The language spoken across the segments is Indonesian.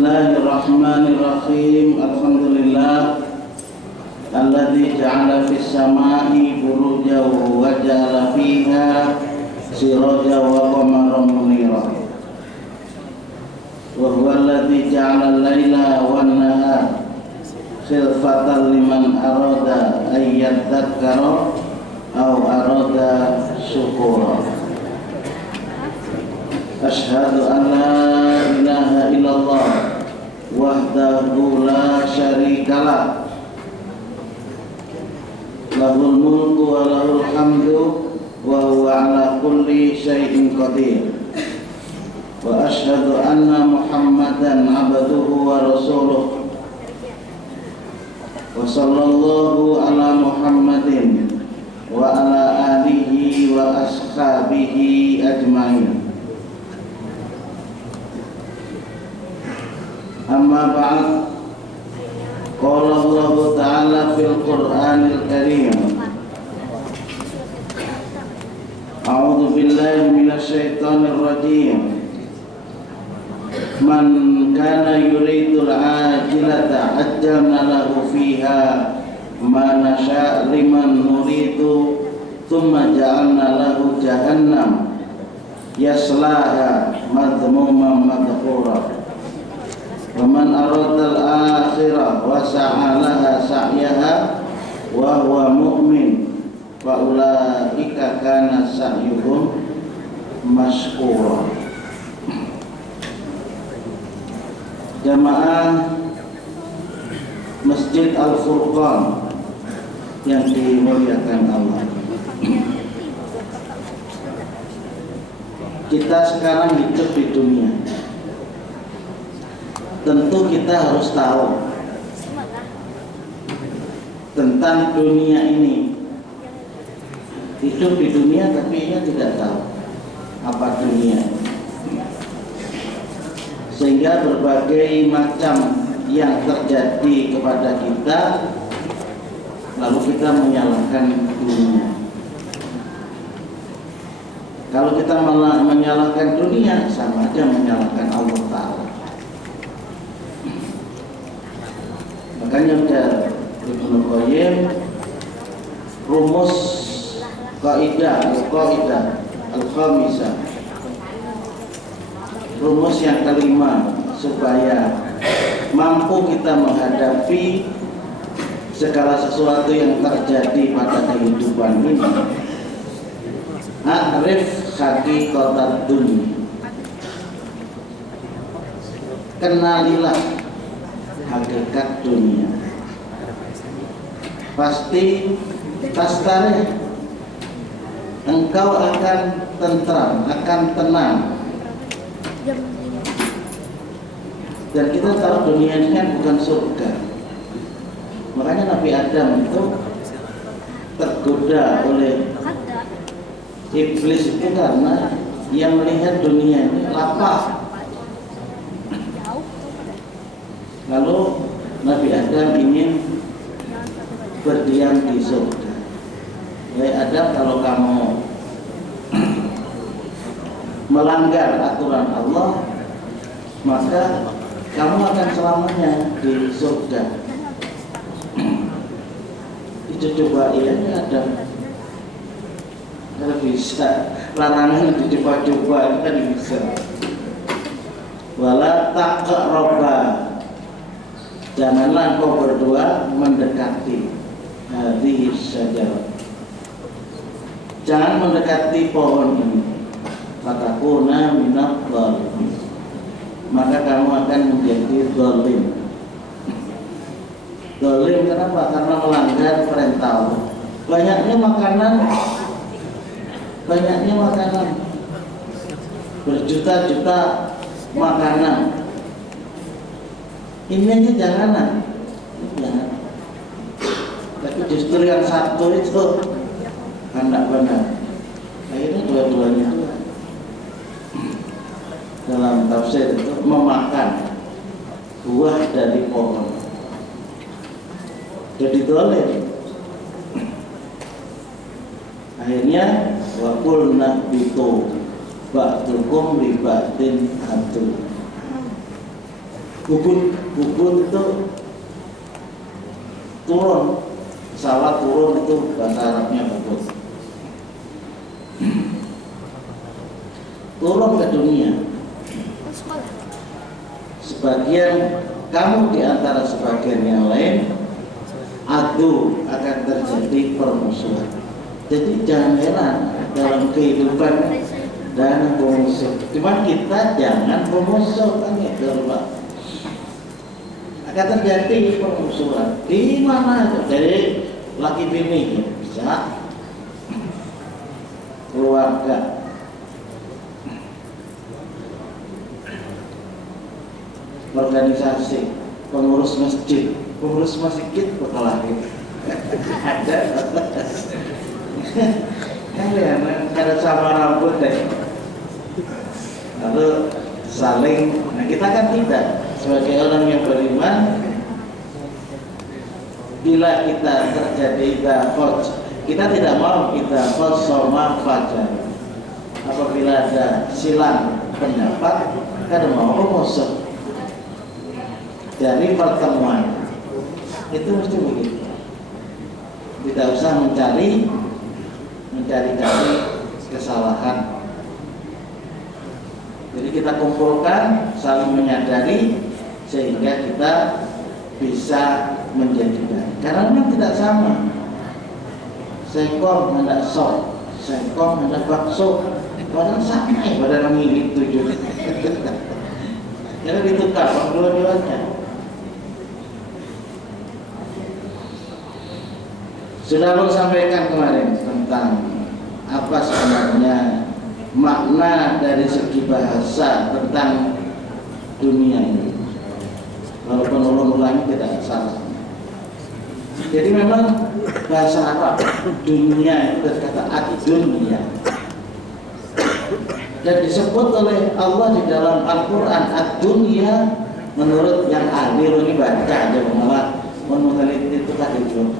Bismillahirrahmanirrahim. Alhamdulillah alladzi ja'ala fis samai burujan wa ja'ala fiha sirajan wa qamaran munira. Wa huwa alladzi ja'ala al-laila wan nahara khilfatan liman arada ay yadhakkara aw arada syukura. Asyhadu an la ilaha illallah wahdahu la syarikalah lahul mulku wa lahul hamdu wa huwa ala kulli syai'in qadir. Wa asyhadu anna Muhammadan abduhu wa rasuluh wa sallallahu ala Muhammadin wa ala alihi wa ashabihi ajmain. Amma ba'd. Qala Allah Ta'ala fil Qur'anil Karim. A'udzu billahi minasy syaithanir rajim. Man kana yuridul ajilata ajjalna lahu fiha ma nasha' liman nuridu thumma ja'alna lahu jahannam yaslaha madhmuman madhura. Wa man aradal akhirah wa sa'alaha sa'yaha wa huwa mu'min fa ulaika kana sa'yuhum mashkura. Jamaah Masjid Al-Furqan yang dimuliakan Allah, kita sekarang hidup di dunia. Tentu kita harus tahu tentang dunia ini. Hidup di dunia tapi ia tidak tahu apa dunia, sehingga berbagai macam yang terjadi kepada kita lalu kita menyalahkan dunia. Kalau kita malah menyalahkan dunia, sama aja menyalahkan Allah Ta'ala. Makanya udah Ibnu Qayyim rumus kaidah al-khamisah, rumus yang kelima supaya mampu kita menghadapi segala sesuatu yang terjadi pada kehidupan ini. A'rif haqiqatad dunya, kenalilah hakikat dunia. Pasti tastarih, engkau akan tentram, akan tenang. Dan kita tahu dunia ini kan bukan surga. Makanya Nabi Adam itu tergoda oleh iblis itu karena ia melihat dunia ini lapar. Lalu Nabi Adam ingin berdiam di surga. Wahai Adam, kalau kamu melanggar aturan Allah, maka kamu akan selamanya di surga. Itu coba ya Adam. Kalau bisa, larangan dicoba-coba kan bisa. Wala taqraba, janganlah kau berdua mendekati hadhihi syajarah, jangan mendekati pohon ini. Fatakuna minadh dhalimin, maka kamu akan menjadi zalim. Zalim kenapa? Karena melanggar perintah Allah. Banyaknya makanan, berjuta-juta makanan. Ini aja jangan. Tapi justru yang satu itu anak benar. Akhirnya dua-duanya itu dalam tafsir itu memakan buah dari pohon. Jadi zalim. Akhirnya wa qulna bitu ba'dukum li ba'din adu. Bubut itu turun, pesawat turun itu bahasa Arabnya bubut. Turun ke dunia. Sebagian kamu di antara sebagian yang lain adu akan terjadi permusuhan. Jadi jangan heran dalam kehidupan dan pemusuh. Cuma kita jangan pemusuh kan gitu Pak. Akan terjadi permusuhan. Di mana itu? Dari laki bini bisa, keluarga, organisasi, pengurus masjid berkelahi. Ada kalian ada sama rambut deh, lalu saling. Nah kita kan tidak, sebagai orang yang beriman, bila kita terjadi kita tidak mau kita khosoma fajar. Apabila ada silang pendapat, kita mau musuh dari pertemuan itu mesti begitu. Tidak usah mencari kesalahan. Jadi kita kumpulkan, saling menyadari sehingga kita bisa menjadi baik. Karena memang tidak sama. Sengkong hendak sop, sengkong hendak bakso, padahal sama ya, padahal mirip tujuh. Jadi ditukar dua-duanya. Sudah aku sampaikan kemarin tentang apa sebenarnya makna dari segi bahasa tentang dunia ini. Walaupun ulun-ulangi tidak salah. Jadi memang bahasa Arab dunia itu kata ad-dunya. Dan disebut oleh Allah di dalam Al-Quran ad-dunya, menurut yang ahli ini baca aja malah meneliti itu kan itu.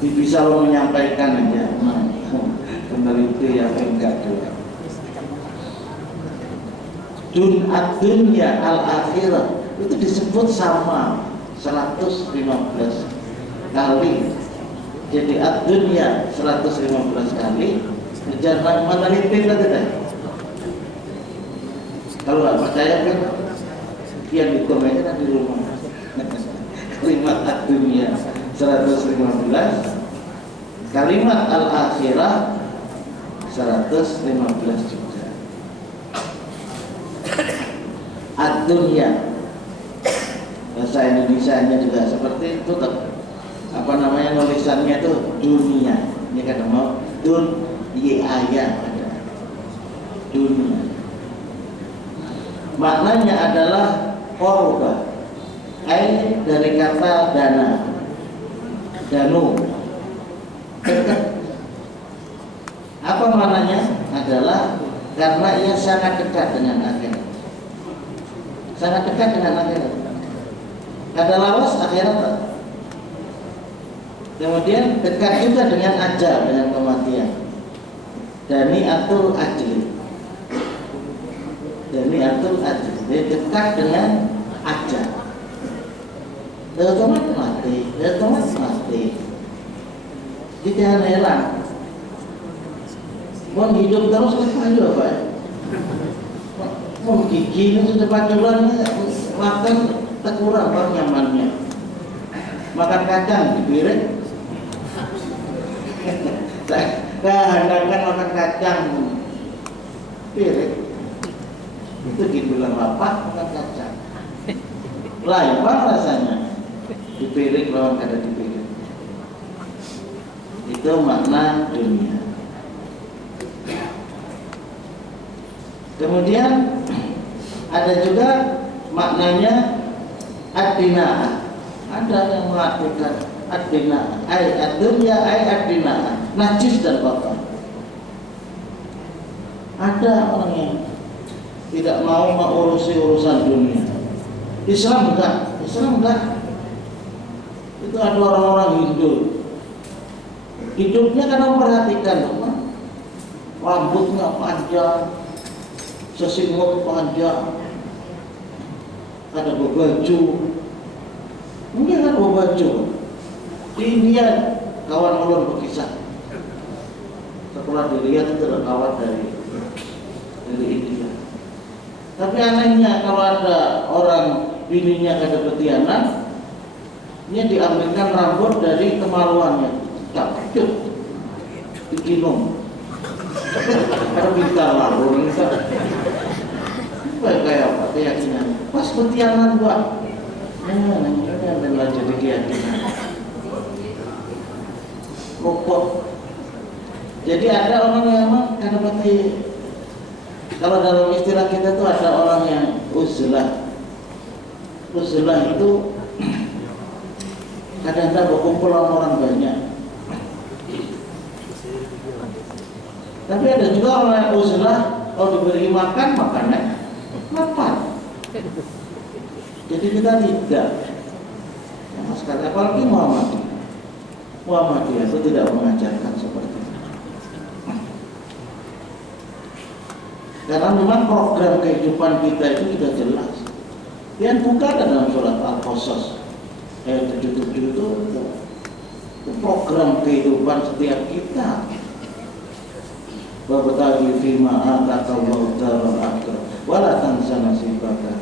Bisa lo menyampaikan aja, peneliti yang enggak juga. Ad-dunya al-akhirah itu disebut sama 115 kali. Jadi ad-dunya 115 kali. Jangan meneliti tadi. Kalau nggak percaya kan, yang dihitung aja di rumah. Kalimat ad-dunya 115, kalimat al-akhirah 115 juga. Ad-dunya bahasa Indonesianya juga seperti itu, apa namanya nulisannya itu dunia. Ini kan mau dunia ada dunia. Maknanya adalah korba, dari kata dana, danu. Apa maknanya? Adalah karena ia sangat dekat dengan akhirat. Sangat dekat dengan akhirat. Ada lawas akhirat. Kemudian dekat juga dengan ajal, dengan kematian. Dani atul ajli. Dani atul ajli. Jadi dekat dengan ajal. Otomatis mati. Jadi jangan heran. Mau hidup terus kan juga Pak. Mau gigi itu sudah paculan makan tak kurang Pak nyamannya. Makan kacang di piring. Kehendakan makan kacang piring. Itu dibilang lapar makan kacang. Lain Pak rasanya. Di piring lawan kada di piring. Itu makna dunia. Kemudian ada juga maknanya ad-dina'ah. Ada yang mengartikan ad-dina'ah, ad-dunya ad-dina'ah, najis dan kotor. Ada orang yang tidak mau mengurusi urusan dunia. Islam enggak. Itu ada orang-orang Hindu. Hidupnya karena memperhatikan rambutnya panjang, sesimut panjang, ada baju, mungkin ada baju. Di India kawan ulun berkisah, setelah dilihat itu ada kawan dari India. Tapi anehnya kalau ada orang bininya kada betianan, dia diambilkan rambut dari kemaluannya, capcuk, diginum. Ada pintar lah, orang itu. Kayak apa? Keyakinan. Pas betianan buat, namanya adalah jadi keyakinan. Pokok. Jadi ada orang yang memang karena berarti kalau dalam istilah kita tuh ada orang yang uzlah. Uzlah itu kadang-kadang berkumpul orang banyak. Tapi ada juga orang yang uzlah, kalau diberi makannya lapar. Jadi kita tidak. Sama sekali, apalagi Muhammadiyah itu tidak mengajarkan seperti itu. Karena memang program kehidupan kita itu sudah jelas. Yang buka dalam surat Al-Qasas ayat 77 itu program kehidupan setiap kita. Wabtaghi fima ataqallahu daral akhirah wa la tansa nasibaka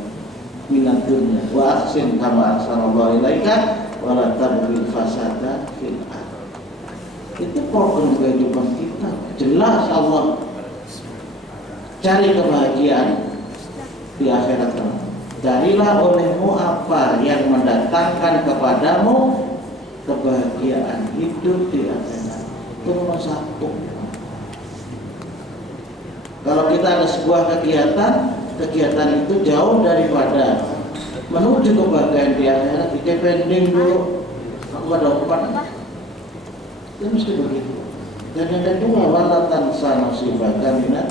minad dunya wa ahsin kama ahsanallahu ilaika wa la tabghil fasada fil ardh. Itu program kehidupan kita. Jelas Allah cari kebahagiaan di akhirat. Carilah olehmu apa yang mendatangkan kepadamu kebahagiaan hidup di akhirat. Itu nomor satu. Kalau kita ada sebuah kegiatan itu jauh daripada menuju kebahagiaan di akhirat, kita pending dulu. Aku ada umpan. Itu mesti begitu. Dan yang kedua, wala tansa nasibaka minad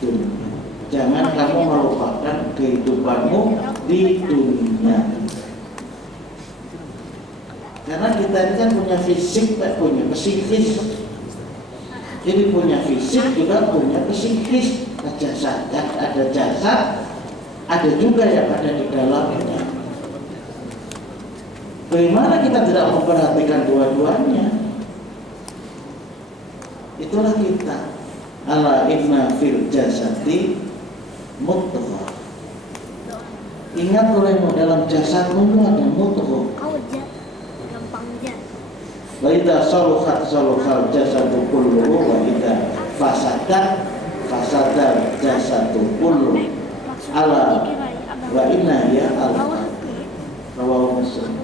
dunya. Jangan kamu melupakan kehidupanmu di dunia. Karena kita ini kan punya fisik, punya psikis. Jadi punya fisik juga punya psikis. Ada jasad, ada juga yang ada di dalamnya. Bagaimana kita tidak memperhatikan dua-duanya? Itulah kita. Ala inna fil jasadi mudghah. Ingat olehmu dalam jasadmu ada mudghah. Wa idza saluhat saluhal jasadu kulluhu wa idza fasadat fasadal jasadu kulluhu. Ala wa inna ya Allah. Rawahu Muslim.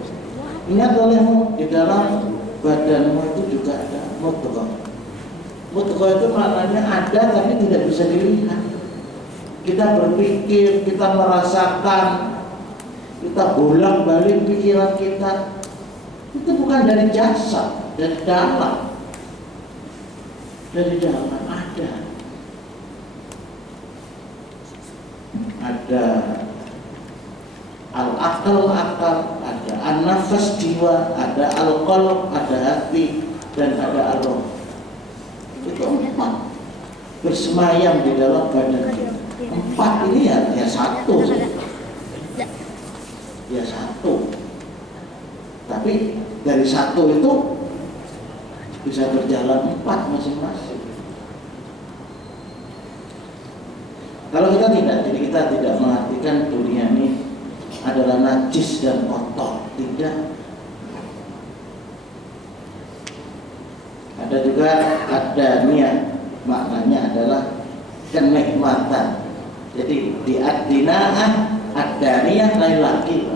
Ingat olehmu di dalam badanmu itu juga ada mudghah. Mudghah itu maknanya ada tapi tidak bisa dilihat. Kita berpikir, kita merasakan, kita bolak-balik pikiran kita. Itu bukan dari jasad, dari dalam. Dari dalam ada. Ada al-aqal, ada an-nafas jiwa, ada al-qalb, ada hati, dan ada al-ruh. Itu empat bersemayam di dalam badan kita. Empat ini ya satu saja. Ya satu. Tapi dari satu itu bisa berjalan empat masing-masing. Kalau kita tidak, jadi kita tidak mengartikan dunia ini adalah najis dan kotor. Tidak. Ada juga ada niat, maknanya adalah kenikmatan. Jadi di ad-dinaah ada niat lain lagi.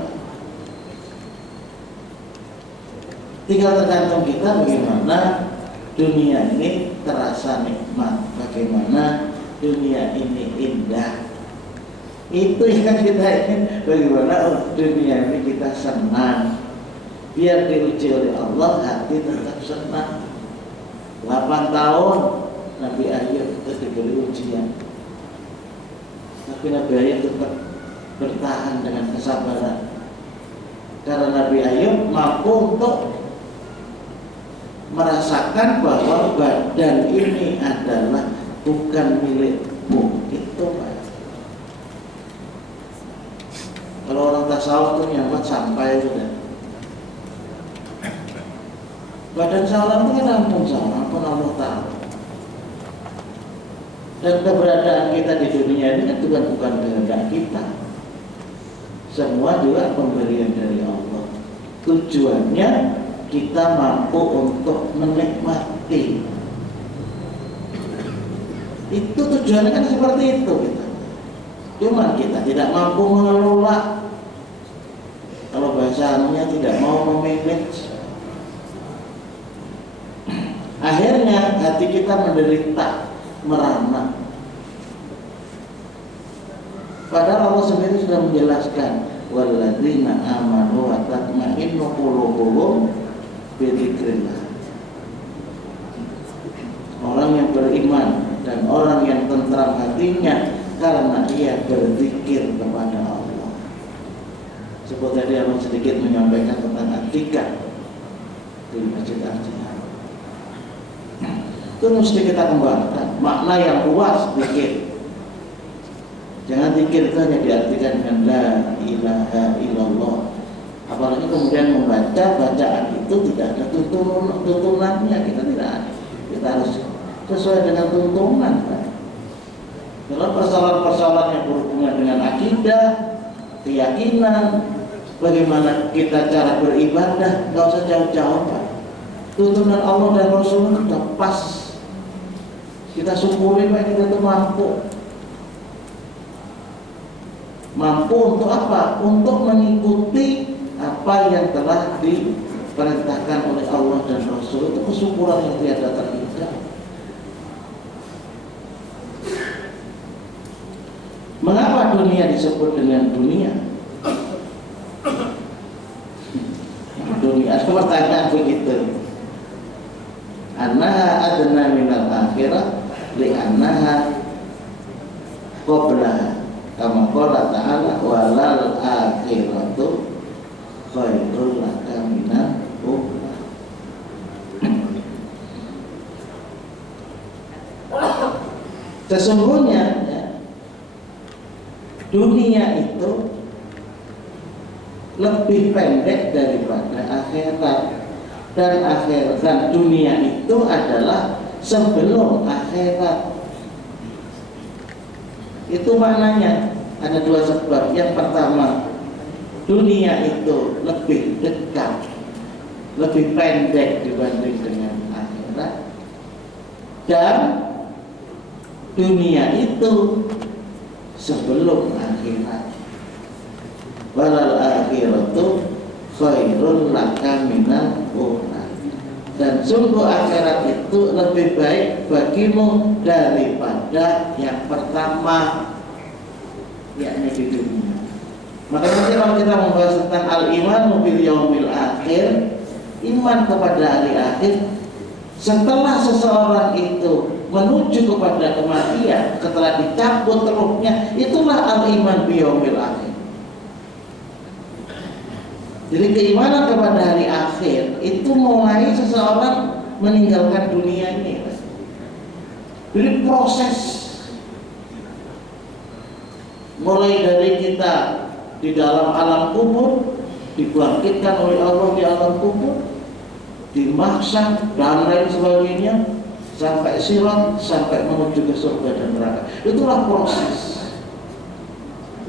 Tinggal tergantung kita bagaimana dunia ini terasa nikmat, bagaimana dunia ini indah. Itu yang kita ingin, bagaimana dunia ini kita senang. Biar diuji oleh Allah, hati tetap senang. 8 tahun Nabi Ayub itu diberi ujian, tapi Nabi Ayub tetap bertahan dengan kesabaran. Karena Nabi Ayub mampu untuk merasakan bahwa badan ini adalah bukan milikmu. Itu Pak. tasawuf itu nyambat sampai sudah. Badan salam itu kan ampun sama, ampun Allah tahu. Dan keberadaan kita di dunia ini kan bukan kehendak kita. Semua juga pemberian dari Allah. Tujuannya kita mampu untuk menikmati. Itu tujuannya kan seperti itu kita. Cuma kita tidak mampu mengelola. Kalau bahasanya tidak mau memanage. Akhirnya hati kita menderita, merana. Padahal Allah sendiri sudah menjelaskan, walladzina amanu wa tatma'innu qulubuhum bi dzikrillah. Orang yang beriman dan orang yang tentram hatinya karena ia berzikir kepada Allah. Seperti tadi Allah sedikit menyampaikan tentang atika di Masjid Al-Jihad. Itu mesti kita kembangkan makna yang luas zikir. Jangan zikir itu hanya diartikan dengan la ilaha illallah. Apalagi kemudian membaca bacaan itu tidak ada tuntunannya, kita tidak ada. Kita harus sesuai dengan tuntunan. Kalau persoalan-persoalan yang berhubungan dengan akidah, keyakinan, bagaimana kita cara beribadah, nggak usah jauh-jauh, Pak. Tuntunan Allah dan Rasulullah sudah pas. Kita syukuri, Pak, kita itu mampu untuk apa? Untuk mengikuti apa yang telah diperintahkan oleh Allah dan Rasul. Itu kesyukuran yang tiada terhingga. Mengapa dunia disebut dengan dunia? Dunia, ada pertanyaan begitu. Annaha adna minal akhirah li'annaha qablaha. Kama qala ta'ala walal akhiratu khairul laka minal ula. Sesungguhnya ya, dunia itu lebih pendek daripada akhirat, dan dunia itu adalah sebelum akhirat. Itu maknanya ada dua sebab. Yang pertama, dunia itu lebih dekat, lebih pendek dibanding dengan akhirat, dan dunia itu sebelum akhirat. Walal akhiratu khairul laka minal ula. Dan sungguh akhirat itu lebih baik bagimu daripada yang pertama, yakni di dunia. Maka nanti kalau kita membahas tentang al-iman bil yaumil akhir, iman kepada hari akhir, setelah seseorang itu menuju kepada kematian, setelah dicabut ruhnya, itulah al-iman bil yaumil akhir. Jadi keimanan kepada hari akhir itu mulai seseorang meninggalkan dunia ini. Jadi proses mulai dari kita di dalam alam kubur, dibangkitkan oleh Allah di alam kubur, di mahsyar dan lain sebagainya, sampai sirat, sampai menuju ke surga dan neraka. Itulah proses.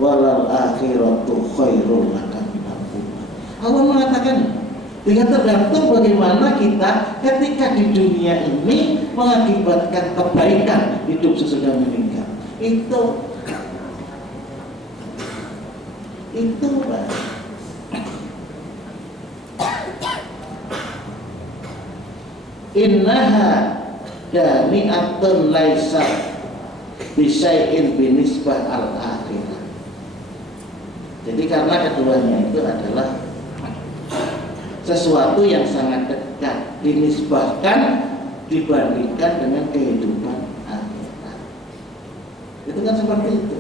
Walal akhiratu khairul laka. Allah mengatakan, dengan tergantung bagaimana kita ketika di dunia ini mengakibatkan kebaikan hidup sesudah meninggal. Itu Pak. Innaha dani'atun laisa bisyai'in binisbah al-akhirah. Jadi karena keduanya itu adalah sesuatu yang sangat dekat, dinisbahkan dibandingkan dengan kehidupan akhirat. Itu kan seperti itu.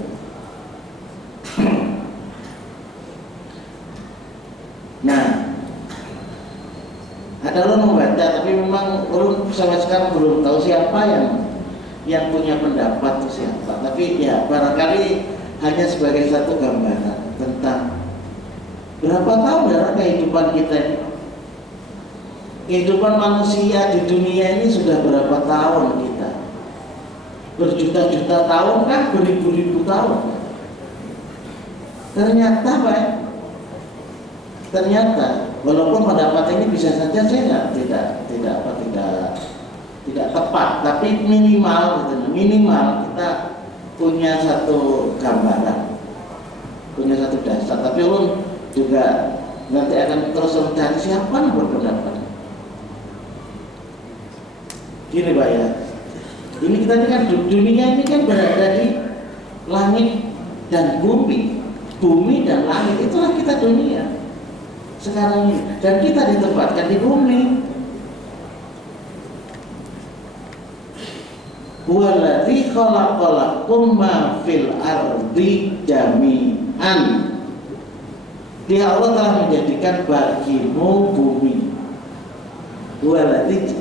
Nah, ada orang membaca, tapi memang sampai sekarang belum tahu siapa yang punya pendapat itu siapa. Tapi ya barangkali hanya sebagai satu gambaran tentang Berapa tahun dalam kehidupan kita ini? Kehidupan manusia di dunia ini sudah berapa tahun kita? Berjuta-juta tahun kan, beribu-ribu tahun. Ternyata Pak, ternyata walaupun pendapat ini bisa saja saya tidak tepat, tapi minimal kita punya satu gambaran, punya satu dasar. Tapi ulun juga nanti akan terus mencari siapa yang berpendapat. Gini Pak ya, ini kita ini kan dunia ini kan berada di langit dan bumi dan langit, itulah kita dunia sekarang ini, dan kita ditempatkan di bumi. Waladzi khalaqalakum ma fil ardi jami'an. Dia Allah telah menjadikan bagimu bumi. Waladzi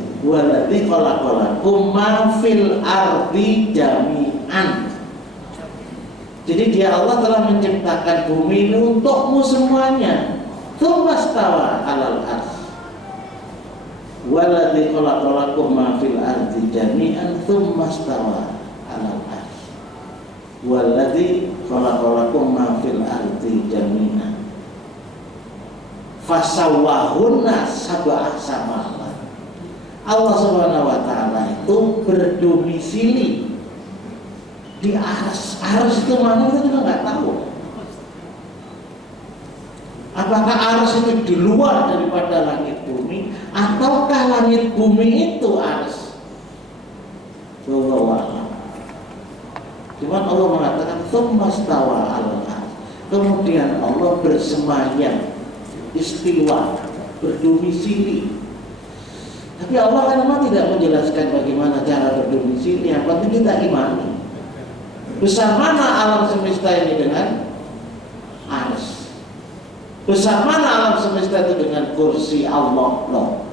khalaqalakum ma fil ardi jami'an. Jadi dia Allah telah menciptakan bumi ini untukmu semuanya. Tsumastawa 'alal arsy. Waladzi khalaqalakum ma fil ardi jami'an tsumastawa 'alal arsy. Waladzi khalaqalakum ma fil ardi jami'an fasawwahunna sab'a samawat. Allah Subhanahu wa taala itu berdomisili di arsy. Arsy itu mana kita juga nggak tahu. Apakah arsy itu di luar daripada langit bumi, ataukah langit bumi itu arsy? Wallahu a'lam. Cuman Allah mengatakan tsumastawa 'alal arsy. Kemudian Allah bersemayam, istiwa, berdomisili. Tapi Allah kan memang tidak menjelaskan bagaimana cara berdomisili. Yang penting kita imani. Besar mana alam semesta ini dengan arsy? Besar mana alam semesta itu dengan kursi Allah? Loh,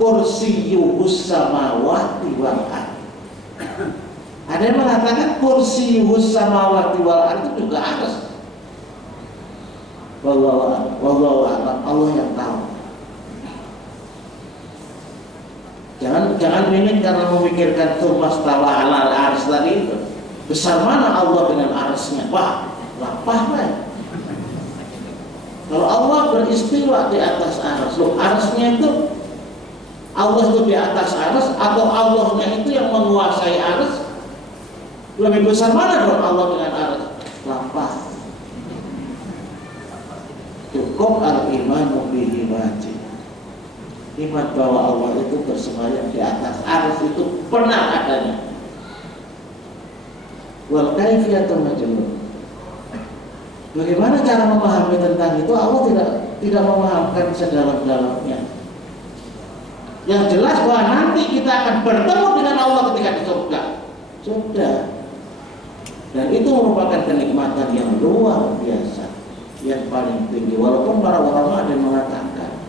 kursiyuhus samawati wal ardh. Ada yang mengatakan kursiyuhus samawati wal ardh itu juga arsy. Wallahu a'lam, Allah yang tahu. Jangan ini karena memikirkan tsumastawa 'alal arsy tadi itu. Besar mana Allah dengan arsy-Nya? Wah, lapah kan? Kalau Allah beristiwa di atas arsy, arsy-Nya itu Allah itu di atas arsy atau Allah-Nya itu yang menguasai arsy? Lebih besar mana dong Allah dengan arsy? Lapah. Cukup al-imanu bihi wajib. Iman bahwa Allah itu bersemayam di atas arsy itu benar adanya. Wal kaifiyatu majnun. Bagaimana cara memahami tentang itu? Allah tidak memahamkan sedalam-dalamnya. Yang jelas bahwa nanti kita akan bertemu dengan Allah ketika di surga. Sudah. Dan itu merupakan kenikmatan yang luar biasa, yang paling tinggi. Walaupun para ulama ada yang mengatakan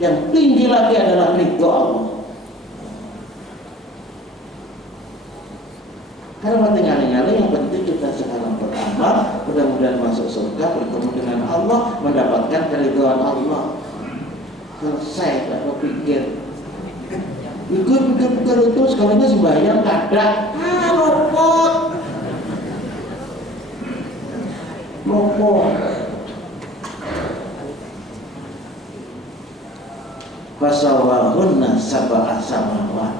yang tinggi lagi adalah ridho Allah. Karena tinggal-tinggal yang penting kita sekarang beramal, mudah-mudahan masuk surga, bertemu dengan Allah, mendapatkan keridhaan Allah. Selesai, tak berpikir. Pikir terus, kalau itu sembahyang kadang, lopot. Fasawwahunna sab'a samawat.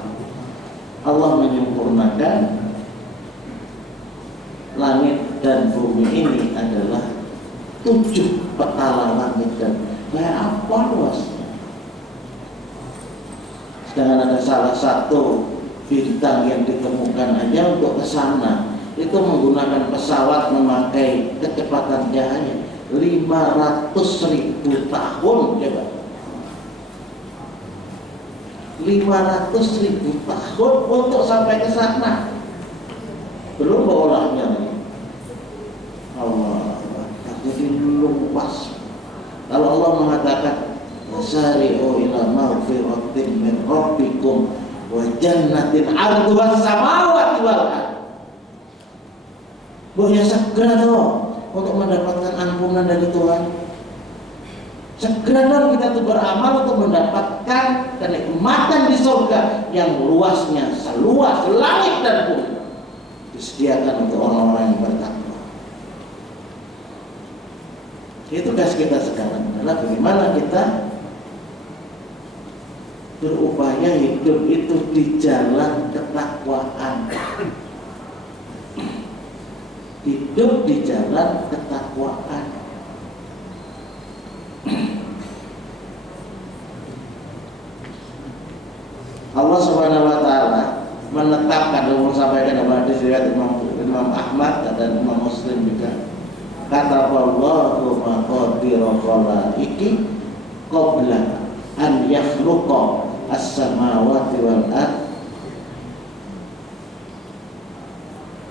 Allah menyempurnakan langit dan bumi ini adalah 7 petala langit dan kayak apa luasnya. Sedangkan ada salah satu bintang yang ditemukan aja untuk ke sana itu menggunakan pesawat memakai kecepatan cahaya 500.000 tahun, coba. 500.000 tahun untuk sampai ke sana. Belum berolahnya lagi. Allah, jadi luas. Kalau Allah mengatakan wasari'u ila maghfiratin min rabbikum wa jannatin 'arduha as-samawati wal ardh. Bahwa segera dong untuk mendapatkan ampunan dari Tuhan. Segera dong kita tuh beramal untuk mendapatkan kenikmatan di surga yang luasnya seluas langit dan bumi, disediakan untuk orang-orang yang bertakwa. Itu tugas kita sekarang adalah bagaimana kita berupaya hidup itu di jalan ketakwaan. Hidup di jalan ketakwaan. Allah Subhanahu wa taala menetapkan, dan sampaikan dalam hadis riwayat Imam Ahmad dan Imam Muslim juga, kata Allahu maqadiru khalaiqi qabla an yakhluqa as-samawati wal ard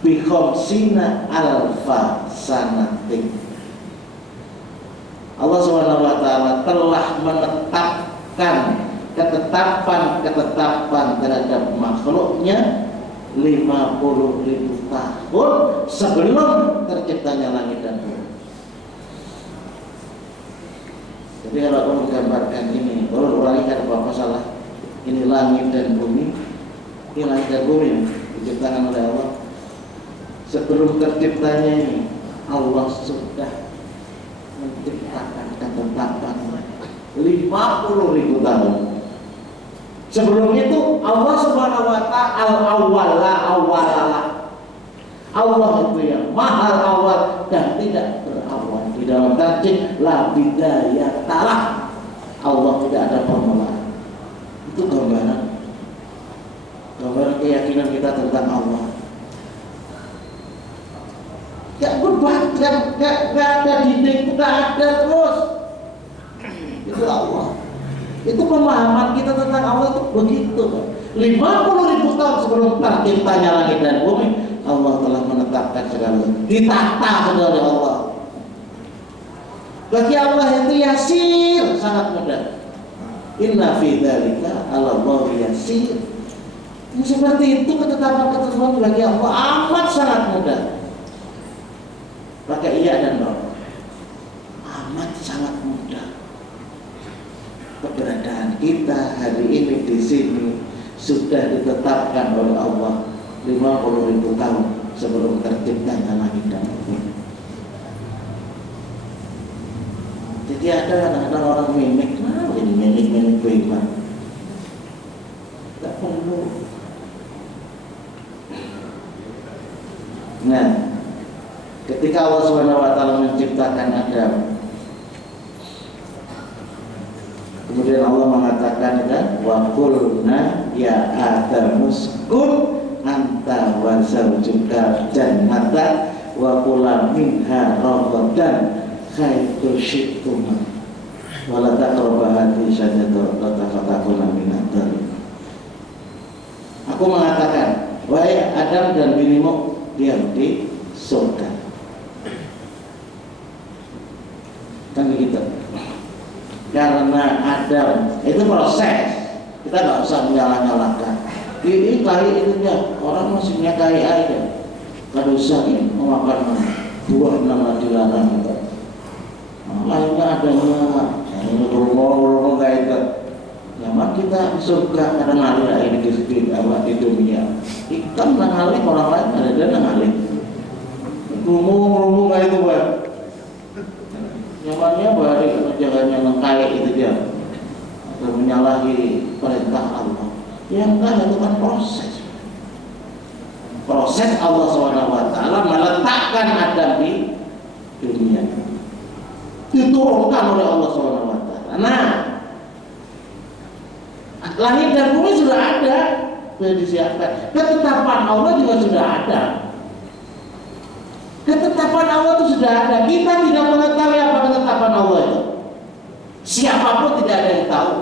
bi khamsina alfa sanatin. Allah Subhanahu wa taala telah menetapkan ketetapan terhadap makhluknya 50.000 tahun sebelum terciptanya langit dan bumi. Jadi kalau aku menggambarkan ini, ulangi kan apa masalah ini langit dan bumi, ini langit dan bumi diciptakan oleh Allah. Sebelum terciptanya ini Allah sudah menciptakan ketetapan 50.000 tahun. Sebelum itu Allah Subhanahu wa taala awwala. Allah itu yang maha awal dan tidak berawal. Di dalam tarjih la bidayah talah. Allah tidak ada permulaan. Itu gambaran keyakinan kita tentang Allah. Gak berubah, gak ada dinding, gak ada terus. Itu Allah. Itu pemahaman kita tentang Allah itu begitu. 50.000 tahun sebelum terciptanya langit dan bumi, Allah telah menetapkan segala, ditata segala oleh Allah. Bagi Allah itu yasir, sangat mudah. Inna fi dzalika 'ala Allah yasir. Seperti itu ketetapan bagi Allah amat sangat mudah. Pakai iya dan no. Amat sangat mudah. Keberadaan kita hari ini di sini sudah ditetapkan oleh Allah 50.000 tahun sebelum terciptanya langit dan bumi. Jadi ada kadang-kadang orang mimik, nah ini mimik beriman. Tak perlu. Nah, ketika Allah Subhanahu wa taala menciptakan Adam, kemudian Allah mengatakan kan, wa qulna ya Adam uskun anta wa zawjuka jannata wa kula minha ragadan haitsu syi'tuma wa la taqrabu hadhihi syajarata fatakuna minad dhalimin. Aku mengatakan, wahai Adam dan binimu, diam di surga. Kan begitu. Karena Adam itu proses, kita nggak usah menyalah-nyalahkan. Ini kali itunya orang masih nyakai aja, nggak usah memakan buah nama dilarang itu. Lainnya adanya ini rumah kayak itu. Nyaman kita di surga ada ngalir air di dunia. Ikan ngalir orang lain ada dan ngalir. Rumah kayak itu pak. Nyamannya bari jangannya nengkai itu dia atau menyalahi perintah Allah. Yang enggak itu kan proses Allah SWT meletakkan Adam di dunia, diturunkan oleh Allah SWT. Nah, langit dan bumi sudah ada, sudah disiapkan. Ketetapan Allah juga sudah ada. Ketetapan Allah itu sudah ada. Kita tidak mengetahui apa ketetapan Allah itu. Siapapun tidak ada yang tahu.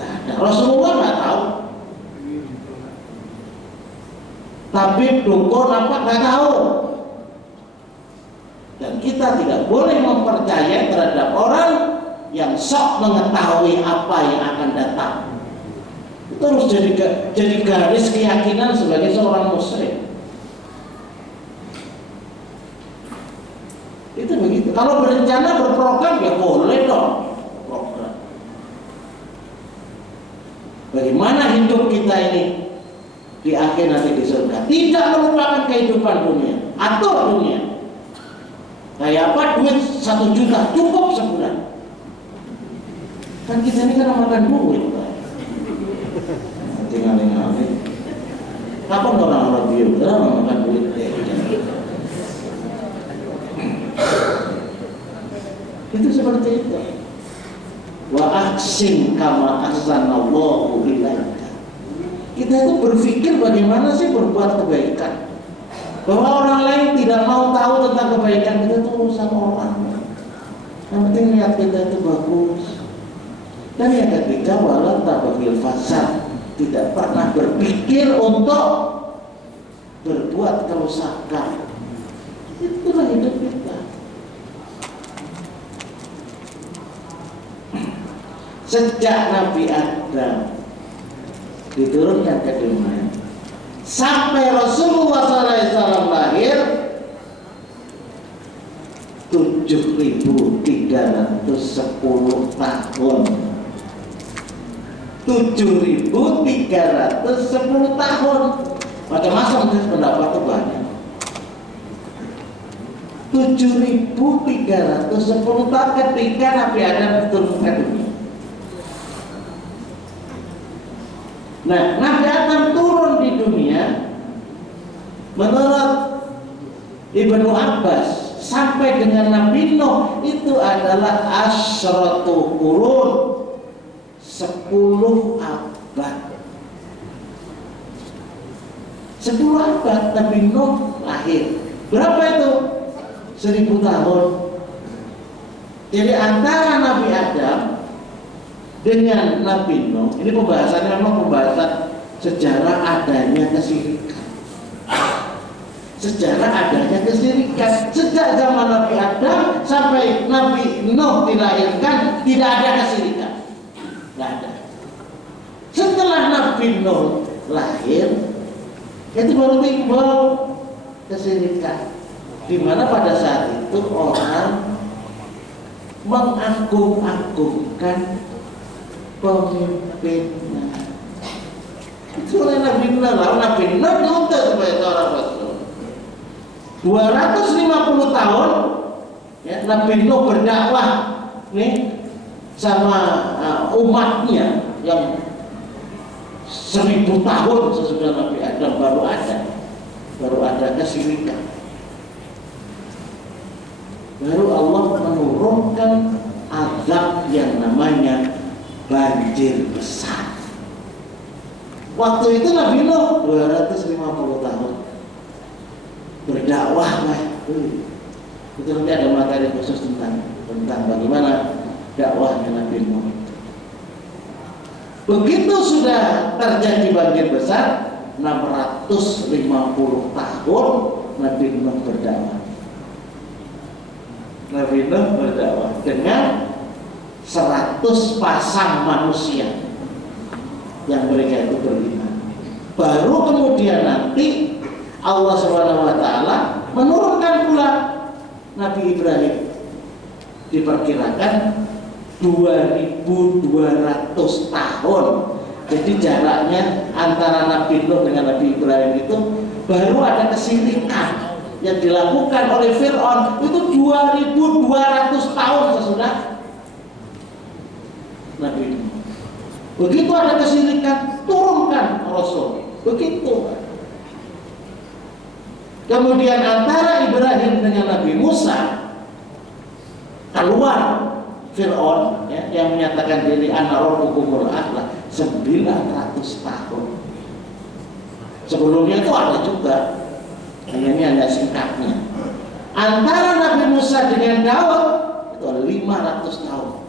Nah, Rasulullah nggak tahu. Tabib, dukun apa nggak tahu. Dan kita tidak boleh mempercayai terhadap orang yang sok mengetahui apa yang akan datang. Itu harus jadi garis keyakinan sebagai seorang muslim. begitu. Kalau berencana berprogram ya boleh dong program. Bagaimana hidup kita ini di akhir nanti di surga? Tidak melupakan kehidupan dunia. Atur dunia. Kayak apa? Duit 1 juta cukup sebulan. Kan kita ini kan makan duit. Tinggal-tinggal. Kapan orang biu? Kenapa makan duit? Itu seperti itu. Wa ahsin kama ahsanallahu ilaika. Kita itu berpikir bagaimana sih berbuat kebaikan. Bahwa orang lain tidak mau tahu tentang kebaikan kita itu urusan orang. Yang penting niat kita itu bagus. Dan yang ketiga, wala tabghil fasad, tidak pernah berpikir untuk berbuat kerusakan. Itulah hidup kita. Sejak Nabi Adam diturunkan ke dunia sampai Rasulullah SAW lahir 7.310 tahun. 7.310 tahun. Macam-macam pendapat itu banyak. 7.310 tahun ketika Nabi Adam diturunkan ke dunia. Nah, Nabi Adam turun di dunia menurut Ibnu Abbas sampai dengan Nabi Nuh itu adalah asyratu qurun, 10 abad. 10 abad Nabi Nuh lahir. Berapa itu? 1000 tahun. Jadi antara Nabi Adam dengan Nabi Nuh, ini pembahasannya memang pembahasan sejarah adanya kesyirikan. Sejarah adanya kesyirikan. Sejak zaman Nabi Adam sampai Nabi Nuh dilahirkan tidak ada kesyirikan. Tidak ada. Setelah Nabi Nuh lahir, itu baru timbul kesyirikan. Di mana pada saat itu orang mengagung-agungkan pemimpinnya. Itu oleh Nabi Nuh. Lalu Nabi Nuh diutus sebagai seorang rasul. 250 tahun ya, Nabi Nuh berdakwah nih sama umatnya yang 1000 tahun sesudah Nabi Adam baru ada kesyirikan. Baru Allah menurunkan azab yang namanya banjir besar. Waktu itu Nabi Nuh 250 tahun berdakwah lah. Itu nanti ada materi khusus tentang bagaimana dakwahnya Nabi Nuh. Begitu sudah terjadi banjir besar, 650 tahun Nabi Nuh berdakwah. Nabi Nuh berdakwah dengan 100 pasang manusia yang mereka itu beriman. Baru kemudian nanti Allah SWT menurunkan pula Nabi Ibrahim. Diperkirakan 2200 tahun. Jadi jaraknya antara Nabi Nuh dengan Nabi Ibrahim itu baru ada kesyirikan yang dilakukan oleh Fir'aun itu 2200 tahun sesudah Nabi Nuh. Begitu ada kesyirikan, turunkan Rasul. Begitu. Kemudian antara Ibrahim dengan Nabi Musa keluar Fir'aun ya, yang menyatakan diri ana rabbukumul a'la 900 tahun. Sebelumnya itu ada juga. Ini hanya singkatnya. Antara Nabi Musa dengan Daud itu ada 500 tahun.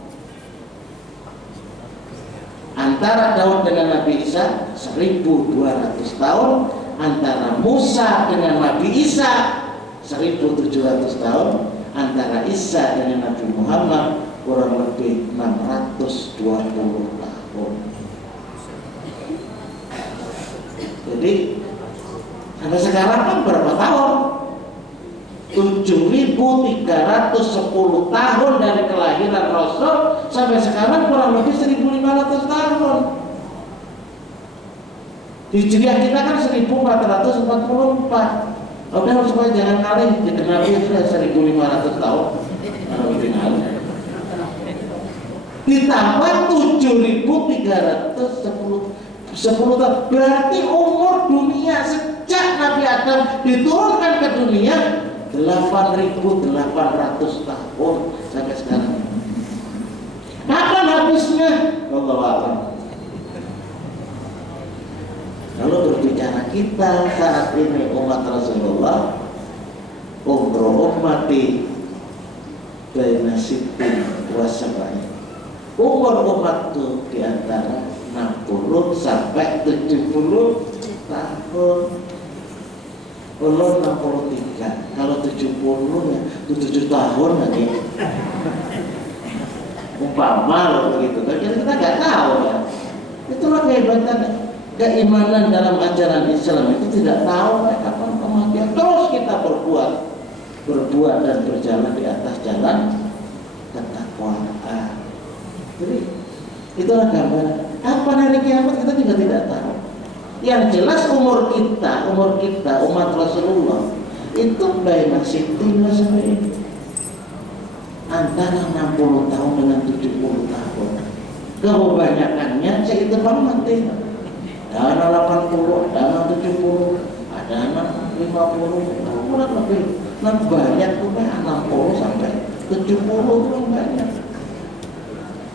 Antara Daud dengan Nabi Isa 1200 tahun. Antara Musa dengan Nabi Isa 1700 tahun. Antara Isa dengan Nabi Muhammad kurang lebih 620 tahun. Jadi sampai sekarang kan berapa tahun? 7.310 tahun dari kelahiran Rasul sampai sekarang kurang lebih 1.500 tahun. Hijriah kita kan 1444. Udah supaya jangan kali digenapi sudah 1.500 tahun. Ditambah 7.310 tahun. Berarti umur dunia sejak Nabi Adam diturunkan ke dunia 8.800 tahun sampai sekarang. Kapan habisnya? Wallahu a'lam. Kalau berbicara kita saat ini umat Rasulullah, umroh ummati baina sittin wa sab'in. Umur umatku di antara 60 sampai 70 tahun. Kalau 63, kalau 70 ya 7 tahun lagi. Umpama loh begitu. Tapi kita nggak tahu ya. Itulah kehebatan keimanan dalam ajaran Islam itu, tidak tahu kapan kematian. Terus kita berbuat dan berjalan di atas jalan ketakwaan. Jadi itulah gambaran. Kapan hari kiamat kita juga tidak tahu. Yang jelas umur kita umat Rasulullah itu baina sittin wa sab'in, antara 60 tahun dengan 70 tahun. Kebanyakannya sekitar mati. Ada anak 80, ada anak 70, ada anak 50, kurang lebih. Nah banyak tuh 60 sampai 70 tuh banyak.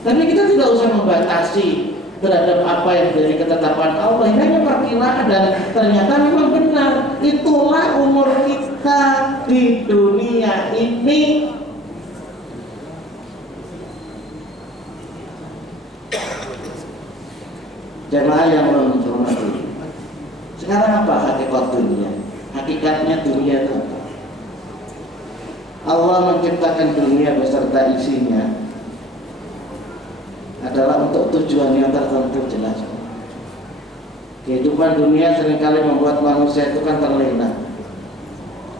Tapi kita tidak usah membatasi terhadap apa yang dari ketetapan Allah. Ini hanya perkiraan dan ternyata memang benar. Itulah umur kita di dunia ini. Jemaah yang menghormati, sekarang apa hakikat dunia? Hakikatnya dunia itu apa? Allah menciptakan dunia beserta isinya adalah untuk tujuan yang tertentu, jelas. Kehidupan dunia seringkali membuat manusia itu kan terlena,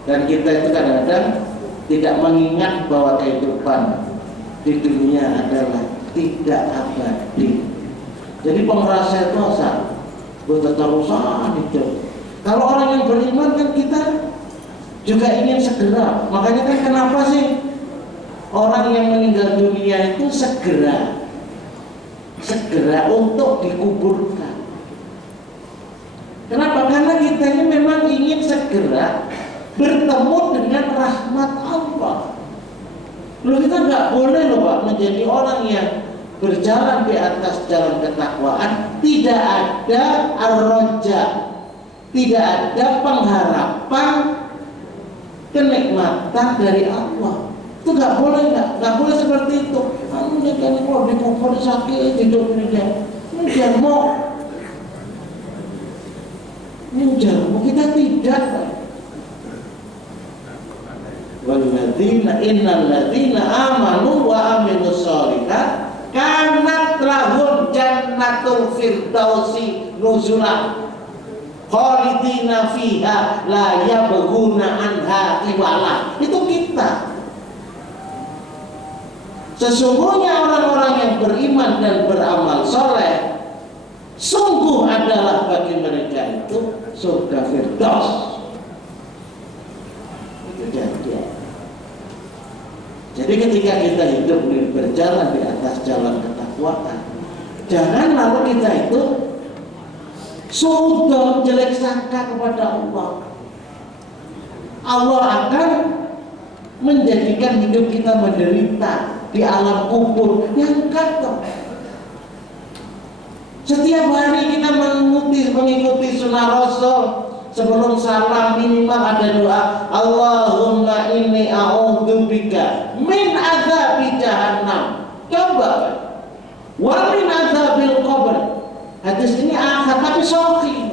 dan kita itu kadang-kadang tidak mengingat bahwa kehidupan di dunia adalah tidak abadi. Jadi pengerasa itu asal berterusan hidup. Kalau orang yang beriman kan kita juga ingin segera. Makanya kan kenapa sih orang yang meninggal dunia itu segera untuk dikuburkan? Kenapa? Karena kita ini memang ingin segera bertemu dengan rahmat Allah. Loh, kita nggak boleh loh Pak menjadi orang yang berjalan di atas jalan ketakwaan, tidak ada ar-raja, tidak ada pengharapan kenikmatan dari Allah. Itu nggak boleh seperti itu. Kamu jangan kalau dikubur sakit hidup ini jamu kita tidak. Walladzina innal ladzina amanu wa amilus sholihat kanat lahum jannatul firdausi nuzulan khalidina fiha la yabghuna anha hiwala. Itu kita. Sesungguhnya orang-orang yang beriman dan beramal soleh, sungguh adalah bagi mereka itu surga firdaus. Itu dia. Jadi ketika kita hidup berjalan di atas jalan ketakwaan, jangan lalu kita itu sudah jelek sangka kepada Allah. Allah akan menjadikan hidup kita menderita di alam kubur yang kata. Setiap hari kita mengikuti sunnah Rasul. Sebelum salam minimal ada doa, Allahumma inni a'udzubika min azabi jahannam. Coba, wa min azabil qabr. Hadis ini ahad tapi sahih.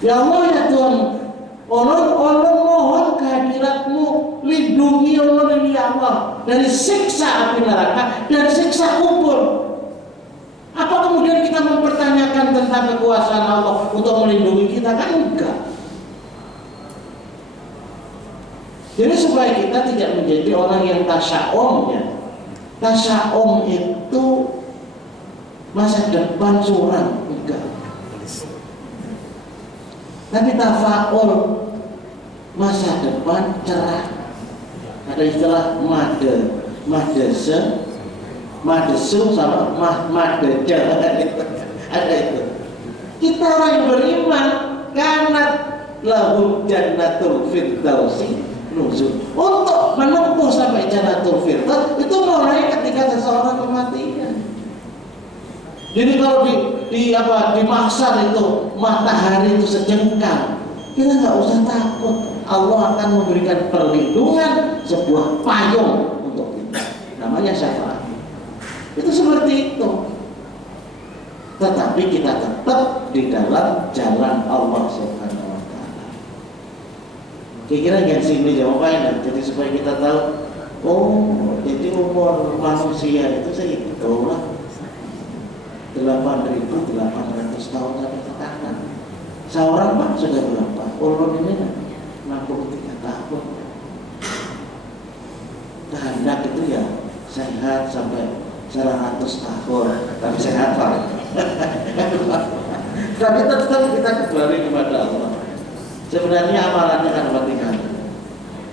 Ya Allah ya Tuhan, Allah mohon kehadiratmu, lindungi Allah ya Allah dari siksa api neraka dan siksa kubur. Apa kemudian kita mempertanyakan tentang kekuasaan Allah untuk melindungi kita? Kan enggak. Jadi supaya kita tidak menjadi orang yang tasya'um ya. Tasya'um itu masa depan suram, enggak. Tapi tafa'ul masa depan cerah. Ada istilah madesu sama madeja. Ada itu. Kita orang yang beriman karena lahum jannatul firdausi nuzul. Untuk menempuh sampai jannatul firdaus itu mulai ketika seseorang kematian. Jadi kalau di mahsyar itu matahari itu sejengkal, kita nggak usah takut. Allah akan memberikan perlindungan, sebuah payung untuk kita. Namanya syafaat. Itu seperti itu. Tetapi kita tetap di dalam jalan Allah Subhanahu wa taala. Kira-kira yang sini jawabannya. Jadi supaya kita tahu, oh, jadi umur manusia itu itulah 8.800 tahun sampai sekarang. Seorang Pak sudah berapa? Ulun ini 63 tahun. Kehendak itu ya sehat sampai 100 tahun, tapi sehat Pak. Tapi tetap kita kembali kepada Allah. Sebenarnya amalannya kan matikan.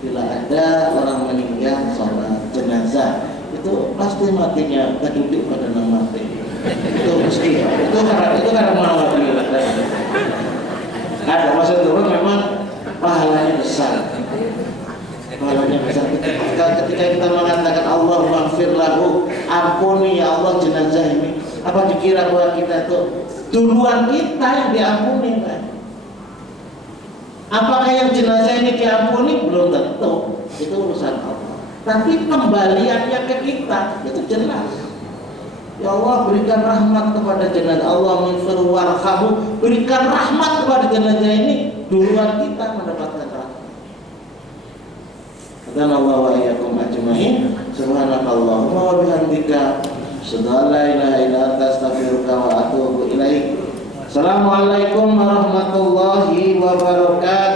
Bila ada orang meninggal sholat jenazah, itu pasti matinya keduduk pada nama mati. Itu mesti. Itu karena mau ada masa turun memang pahalanya besar. Pahalanya besar. Ketika kita mengatakan Allah maghfir lahu, ampuni ya Allah jenazah ini, apa dikira bahwa kita itu duluan kita yang diampuni kan? Apakah yang jenazah ini diampuni? Belum tentu. Itu urusan Allah. Tapi kembaliannya ke kita itu jelas. Ya Allah berikan rahmat kepada jenazah, Allah minfir warhamu, berikan rahmat kepada jenazah ini, duluan kita mendapatkan rahmat. Dan Allah wa iyyakum ajmain. Subhanakallahumma wa bihamdika, asyhadu an la ilaha illa anta, astaghfiruka wa atubu ilaik. Assalamualaikum warahmatullahi wabarakatuh.